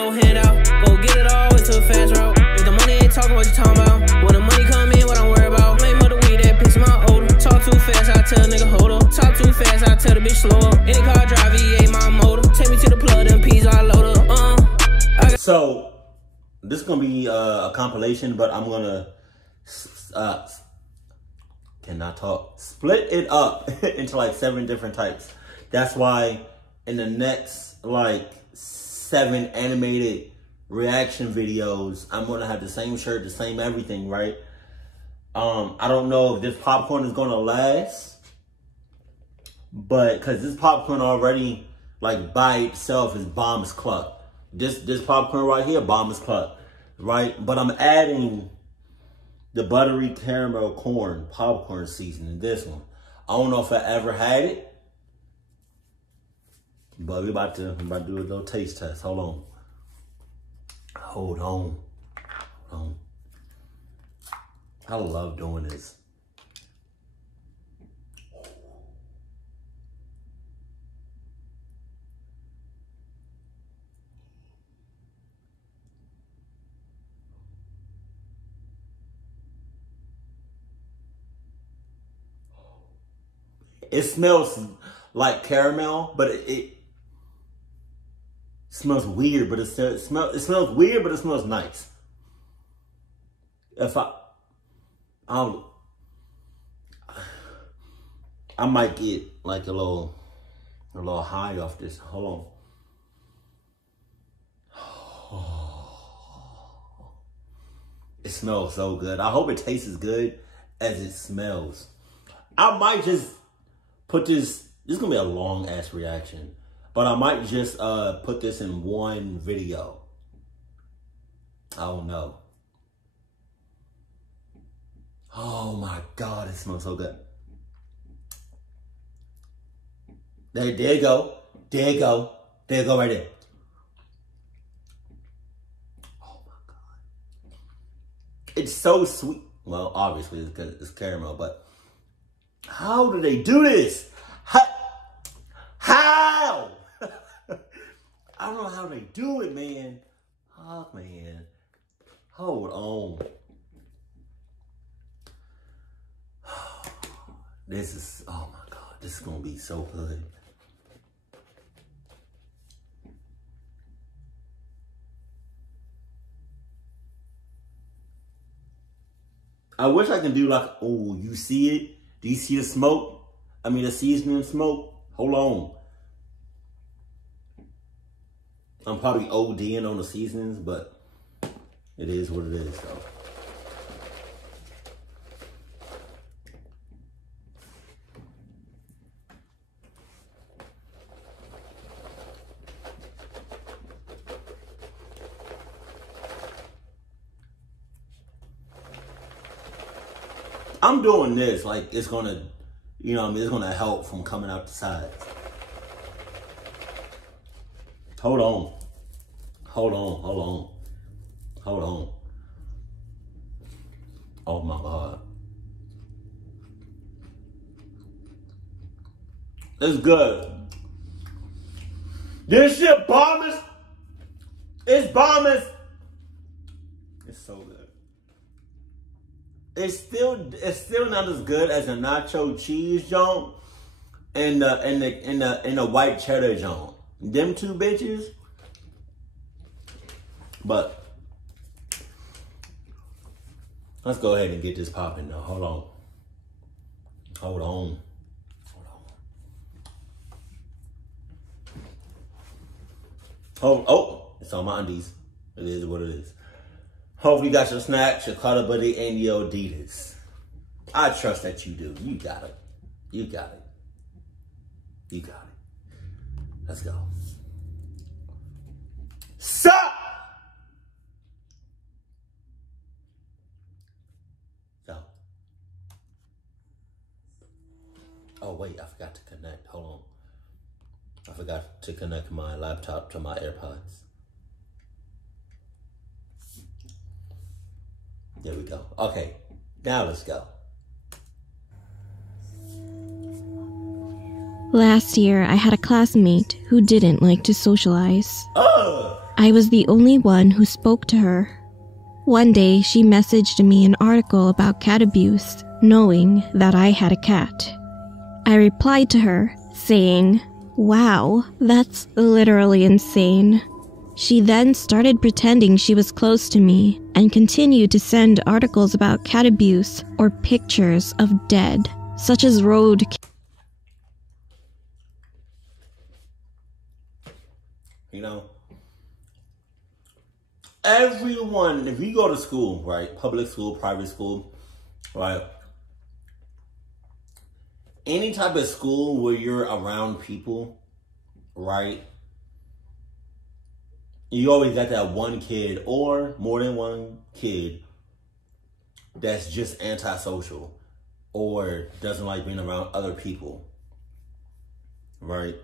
no handout. Go get it all, it's a fast route. If the money ain't talking, what you talking about? When the money come in, what I'm worried about? Flame of the weed that pisses my odor. Talk too fast, I tell a nigga hold up. Talk too fast, I tell the bitch slow up. Any car drive, V8 my motor. Take me to the plug, them peas I load up. So this is gonna be a compilation, but I'm gonna cannot talk. Split it up into like 7 different types. That's why in the next like 7 animated reaction videos, I'm gonna have the same shirt, the same everything, right? I don't know if this popcorn is gonna last, but cause this popcorn already like by itself is bomb as cluck. This popcorn right here, bomb as cluck, right? But I'm adding the buttery caramel corn popcorn seasoning. This one, I don't know if I ever had it, but we're about to do a little taste test. Hold on. I love doing this. It smells like caramel, but it smells weird, but it smells weird, but it smells nice. If I might get like a little high off this. Hold on. It smells so good. I hope it tastes as good as it smells. I might just put this is gonna be a long ass reaction, but I might just put this in one video. I don't know. Oh my God, it smells so good. There you go. There you go right there. Oh my God. It's so sweet. Well, obviously it's because it's caramel, but how do they do this? How? I don't know how they do it, man. Oh, man. Hold on. This is, oh my God, this is gonna be so good. I wish I can do like, oh, you see it? Do you see the smoke? I mean, the seasoning smoke? Hold on. I'm probably ODing on the seasonings, but it is what it is, though. I'm doing this like it's gonna, you know what I mean, it's gonna help from coming out the sides. Hold on. Oh my God. It's good. This shit bombers. It's bombers. It's so good. It's still not as good as a nacho cheese joint and the white cheddar joint. Them two bitches. But let's go ahead and get this popping though. Hold on. Oh, it's on my undies. It is what it is. Hopefully you got your snacks, your Cutter Buddy, and your Adidas. I trust that you do. You got it. Let's go. Sup! So. Oh wait, I forgot to connect. Hold on. I forgot to connect my laptop to my AirPods. There we go. Okay, now let's go. Last year, I had a classmate who didn't like to socialize. I was the only one who spoke to her. One day, she messaged me an article about cat abuse, knowing that I had a cat. I replied to her, saying, "Wow, that's literally insane." She then started pretending she was close to me and continued to send articles about cat abuse or pictures of dead, such as road. You know, everyone, if you go to school, right, public school, private school, right, any type of school where you're around people, right, you always got that one kid or more than one kid that's just antisocial or doesn't like being around other people, right?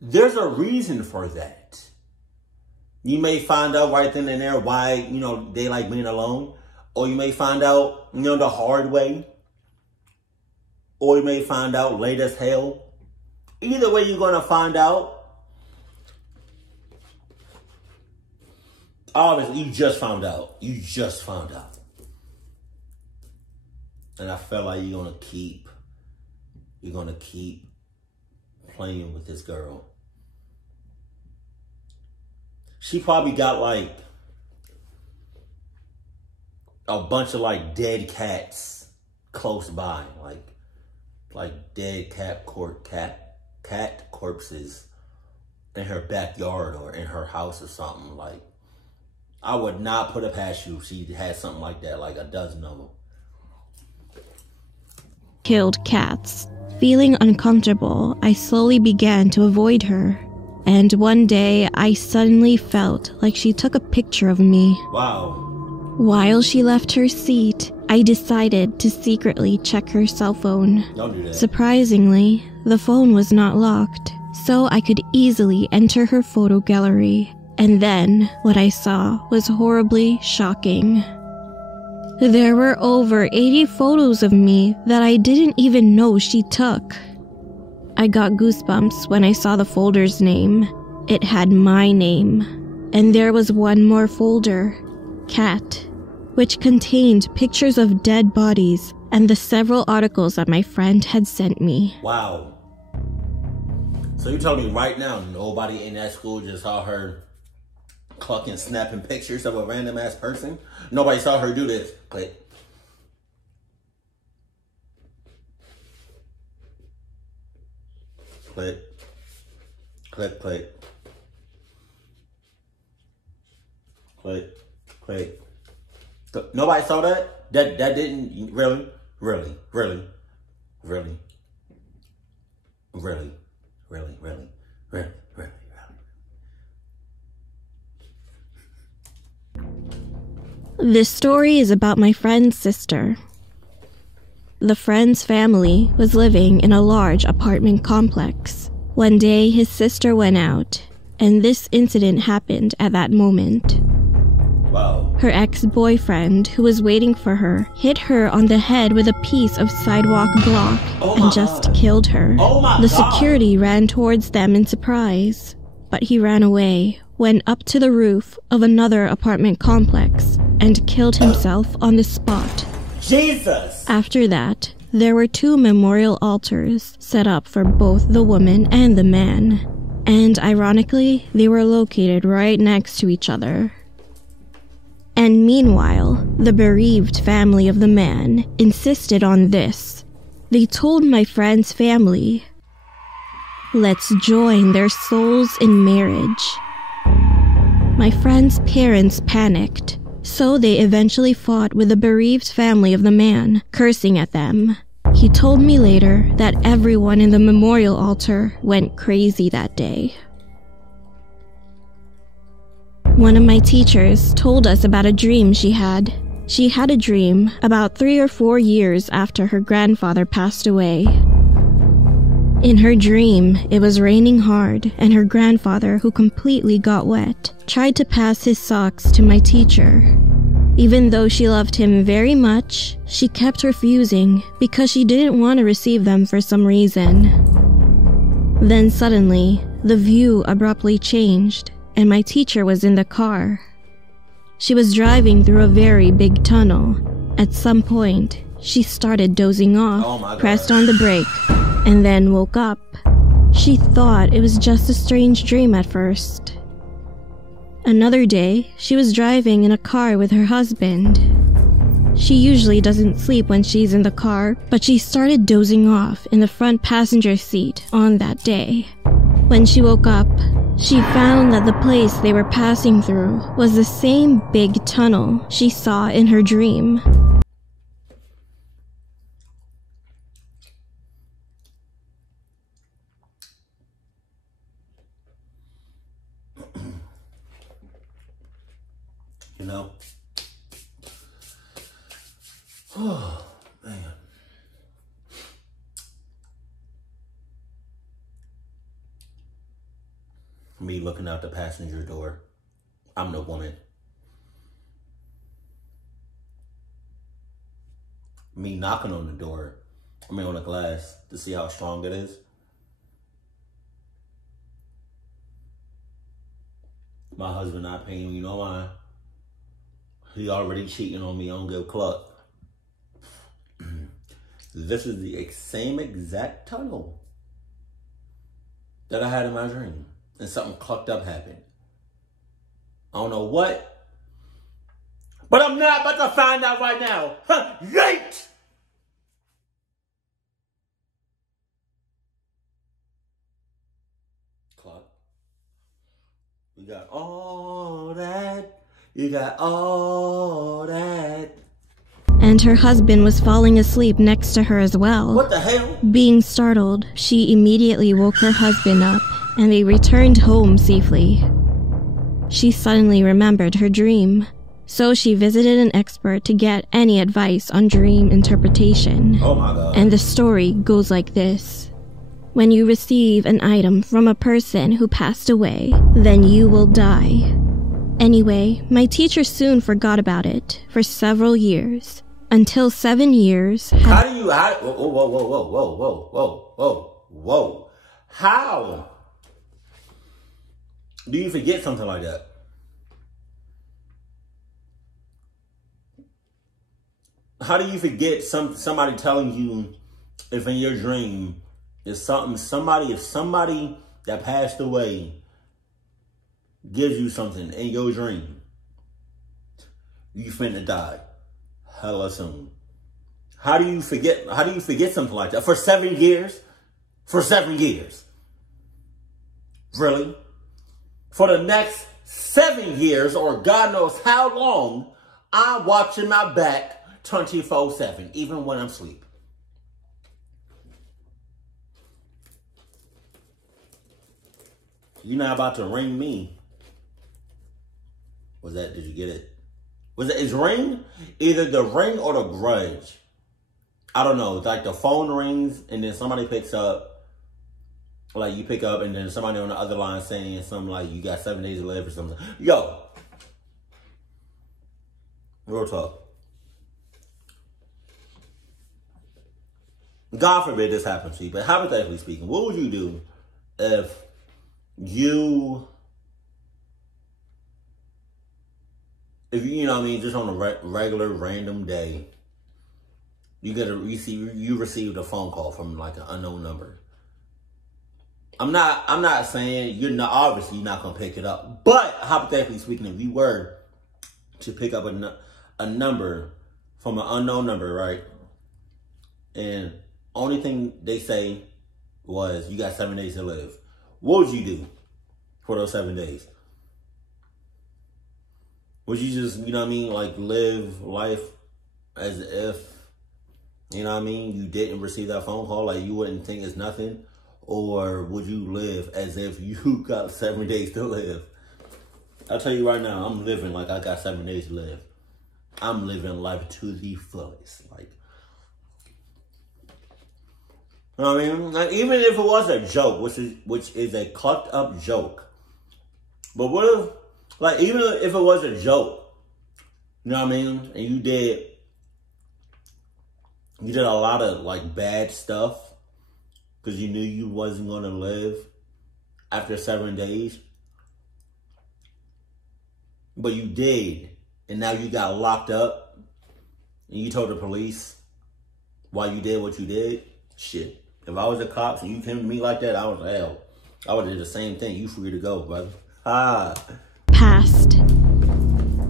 There's a reason for that. You may find out right then and there why, you know, they like being alone. Or you may find out, you know, the hard way. Or you may find out late as hell. Either way, you're going to find out. Obviously, you just found out. You just found out. And I felt like you're going to keep playing with this girl. She probably got like a bunch of like dead cats close by, like dead cat corpses in her backyard or in her house or something. Like, I would not put it past you if she had something like that, like a dozen of them. Killed cats. Feeling uncomfortable, I slowly began to avoid her. And one day, I suddenly felt like she took a picture of me. Wow. While she left her seat, I decided to secretly check her cell phone. Don't do that. Surprisingly, the phone was not locked, so I could easily enter her photo gallery. And then, what I saw was horribly shocking. There were over 80 photos of me that I didn't even know she took. I got goosebumps when I saw the folder's name. It had my name. And there was one more folder, Cat, which contained pictures of dead bodies and the several articles that my friend had sent me. Wow. So you telling me right now, nobody in that school just saw her clucking, snapping pictures of a random ass person? Nobody saw her do this. Click. Click. Click, click. Click, click. Nobody saw that? That didn't, really? Really? Really? Really? Really? Really? Really? Really? Really? This story is about my friend's sister. The friend's family was living in a large apartment complex. One day, his sister went out, and this incident happened at that moment. Wow. Her ex-boyfriend, who was waiting for her, hit her on the head with a piece of sidewalk block and just killed her. The security ran towards them in surprise, but he ran away, went up to the roof of another apartment complex, and killed himself on the spot. Jesus! After that, there were 2 memorial altars set up for both the woman and the man. And ironically, they were located right next to each other. And meanwhile, the bereaved family of the man insisted on this. They told my friend's family, "Let's join their souls in marriage." My friend's parents panicked, so they eventually fought with the bereaved family of the man, cursing at them. He told me later that everyone in the memorial altar went crazy that day. One of my teachers told us about a dream she had. She had a dream about 3 or 4 years after her grandfather passed away. In her dream, it was raining hard, and her grandfather, who completely got wet, tried to pass his socks to my teacher. Even though she loved him very much, she kept refusing because she didn't want to receive them for some reason. Then suddenly, the view abruptly changed, and my teacher was in the car. She was driving through a very big tunnel. At some point, she started dozing off, pressed on the brake, and then woke up. She thought it was just a strange dream at first. Another day, she was driving in a car with her husband. She usually doesn't sleep when she's in the car, but she started dozing off in the front passenger seat on that day. When she woke up, she found that the place they were passing through was the same big tunnel she saw in her dream. You know? Oh, man. Me looking out the passenger door. I'm the woman. Me knocking on the door. On the glass to see how strong it is. My husband not paying me no mind. He already cheating on me on good club. This is the same exact tunnel that I had in my dream. And something clucked up happened. I don't know what. But I'm not about to find out right now. Yikes! Clock. We got all that. You got all that. And her husband was falling asleep next to her as well. What the hell? Being startled, she immediately woke her husband up, and they returned home safely. She suddenly remembered her dream, so she visited an expert to get any advice on dream interpretation. Oh my God. And the story goes like this. When you receive an item from a person who passed away, then you will die. Anyway, my teacher soon forgot about it for several years, until 7 years. Whoa. How do you forget something like that? How do you forget somebody telling you if in your dream is somebody that passed away gives you something in your dream, you finna die hella soon. How do you forget something like that? For 7 years? For 7 years. Really? For the next 7 years, or God knows how long, I'm watching my back 24/7, even when I'm asleep. You're not about to ring me. Did you get it? Is ring either the ring or the grudge? I don't know. It's like the phone rings and then somebody picks up. Like you pick up and then somebody on the other line saying something like you got 7 days to live or something. Yo. Real talk. God forbid this happens to you, but hypothetically speaking, what would you do if you know what I mean, just on a regular random day, you received a phone call from like an unknown number. I'm not saying obviously you're not gonna pick it up, but hypothetically speaking, if you were to pick up a number from an unknown number, right? And only thing they say was you got 7 days to live. What would you do for those 7 days? Would you just, you know what I mean, like live life as if, you know what I mean, you didn't receive that phone call, like you wouldn't think it's nothing? Or would you live as if you got 7 days to live? I'll tell you right now, I'm living like I got 7 days to live. I'm living life to the fullest. Like, you know what I mean? Like, even if it was a joke, which is a clucked up joke. But what if, like, even if it was a joke, you know what I mean? And you did a lot of, like, bad stuff because you knew you wasn't going to live. after 7 days. But you did. And now you got locked up. And you told the police why you did what you did. Shit. If I was the cops and you came to me like that, I would have did the same thing. You free to go, brother. Passed.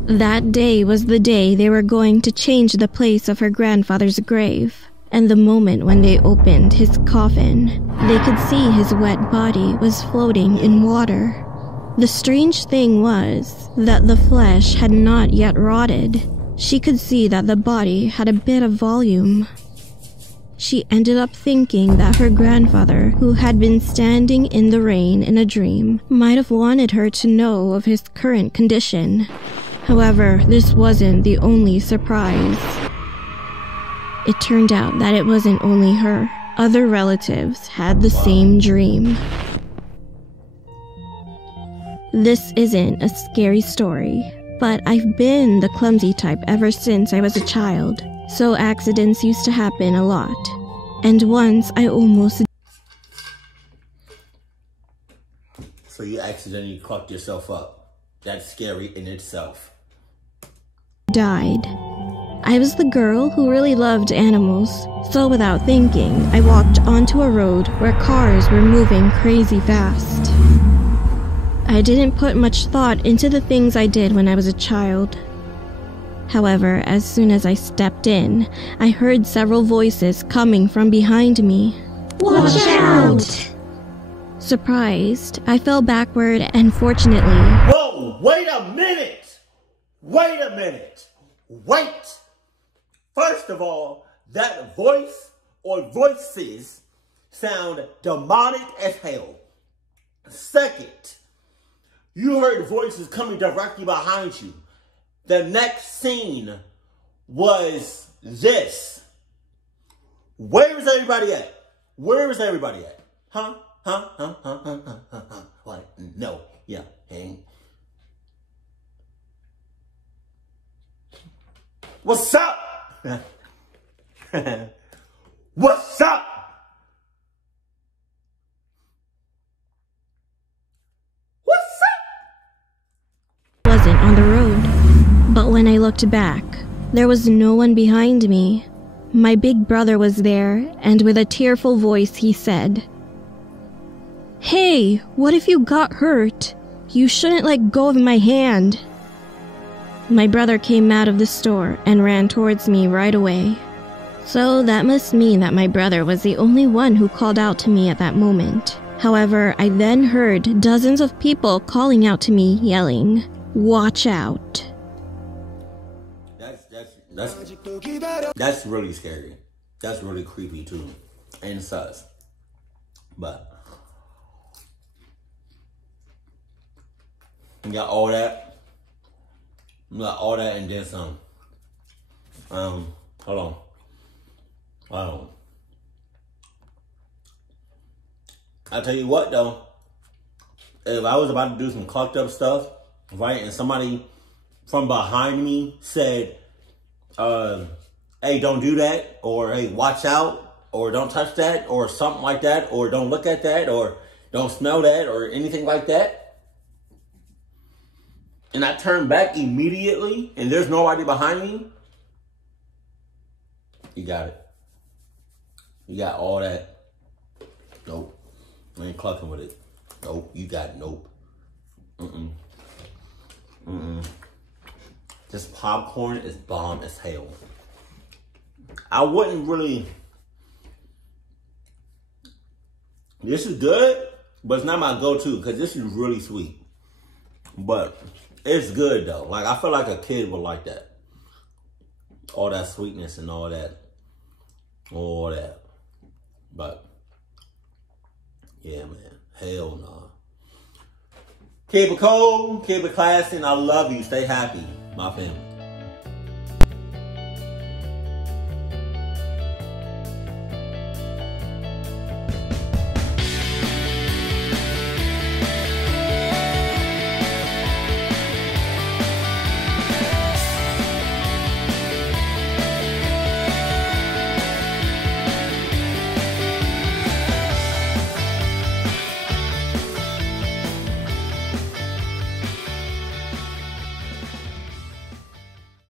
That day was the day they were going to change the place of her grandfather's grave. And the moment when they opened his coffin, they could see his wet body was floating in water. The strange thing was that the flesh had not yet rotted. She could see that the body had a bit of volume. She ended up thinking that her grandfather, who had been standing in the rain in a dream, might have wanted her to know of his current condition. However, this wasn't the only surprise. It turned out that it wasn't only her. Other relatives had the same dream. This isn't a scary story, but I've been the clumsy type ever since I was a child, so accidents used to happen a lot. And once I almost... So you accidentally clocked yourself up. That's scary in itself. died. I was the girl who really loved animals, so without thinking, I walked onto a road where cars were moving crazy fast. I didn't put much thought into the things I did when I was a child. However, as soon as I stepped in, I heard several voices coming from behind me. Watch out! Surprised, I fell backward and fortunately... Whoa, wait a minute! Wait a minute! Wait! First of all, that voice or voices sound demonic as hell. Second, you heard voices coming directly behind you. The next scene was this. Where is everybody at? Where is everybody at? Huh? What? No. Yeah. Hang. What's up? What's up? What's up? Wasn't on the road. But when I looked back, there was no one behind me. My big brother was there, and with a tearful voice he said, "Hey, what if you got hurt? You shouldn't let go of my hand." My brother came out of the store and ran towards me right away. So that must mean that my brother was the only one who called out to me at that moment. However, I then heard dozens of people calling out to me, yelling, "Watch out." That's really scary. That's really creepy too. And sus. But you got all that. You got all that and then some. Hold on. I'll tell you what though. If I was about to do some clucked up stuff, right, and somebody from behind me said, hey, don't do that, or hey, watch out, or don't touch that, or something like that, or don't look at that, or don't smell that, or anything like that, and I turn back immediately, and there's nobody behind me, you got it. You got all that. Nope. I ain't clucking with it. Nope. You got nope. This popcorn is bomb as hell. I wouldn't really... This is good, but it's not my go-to because this is really sweet. But it's good though. Like, I feel like a kid would like that. All that sweetness and all that. All that. But, yeah, man. Hell no. Keep it cold, keep it classy, and I love you. Stay happy, my family.